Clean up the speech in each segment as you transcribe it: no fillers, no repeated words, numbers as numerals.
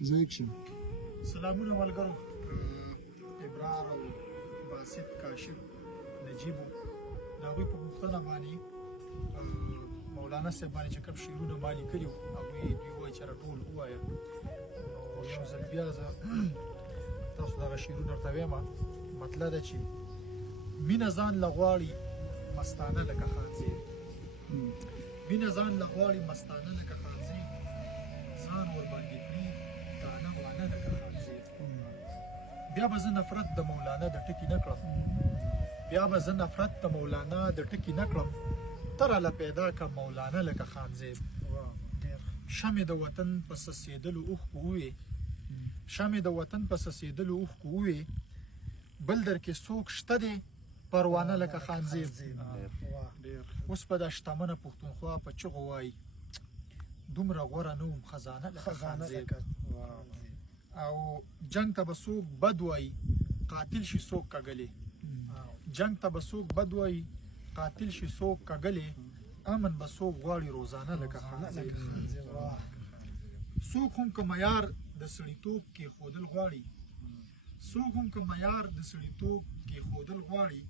زه سلامونه ملګرو، ابرار او باسط کاشف نجیبو د هغوی په پوښتنه باندې مولانا صاحب باندې چې کوم شعرونه ما لیکلي وو هغوی دوی وایي چې راټول ووایه. نو یو ځل بیا زه تاسو دغه شعرونه ورته ویم. مطلب ده چې مینه ځان له غواړي مستانه لکه خانزیر، مینه ځان له غواړي مستانه لکه خانزیر، ځان ورباندې کړي دانه وانه لکه خانزیر. بیا به زه نفرت د مولانا د ټکي نه کړم، بیا به زه نفرت د مولانا د ټکي نه کړم، ته راله پیدا که مولانا لکه خانزیر. شمې د وطن په سسېدلو اوښکو ووې، شمې د وطن په سسېدلو اوښکو ووې، بل در کې څوک شته دی پروانه لکه خانزیر. اوس په دا شتمنه پښتونخوا په چغو وایي دومره غوره نه وم خزانه لکه خانزیر. او جنگ ته به څوک بد وایي قاتل شي څوک کږلی، جنگ ته به څوک بد وایي قاتل شي څوک کږلی، امن به څوک غواړي روزانه لکه خانزیر. څوک هم که معیار د سړیتوب کېښودل غواړي، څوک هم که معیار د سړیتوب کېښودل غواړي،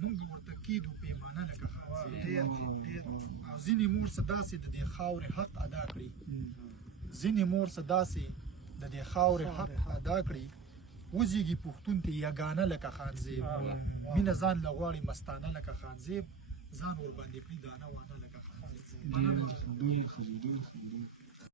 موږ ورته کېدو پیمانه لکه خانزیر. او ځینې مور څه داسې د دې خاورې حق ادا کړي، ځینې مور څه داسې د دې خاورې حق ادا کړي، وزیږي پښتون ته یګانه لکه خانزیر. مینه ځان له غواړي مستانه لکه خانزیر، ځان ورباندې کړي دانه وانه لکه خانزیر.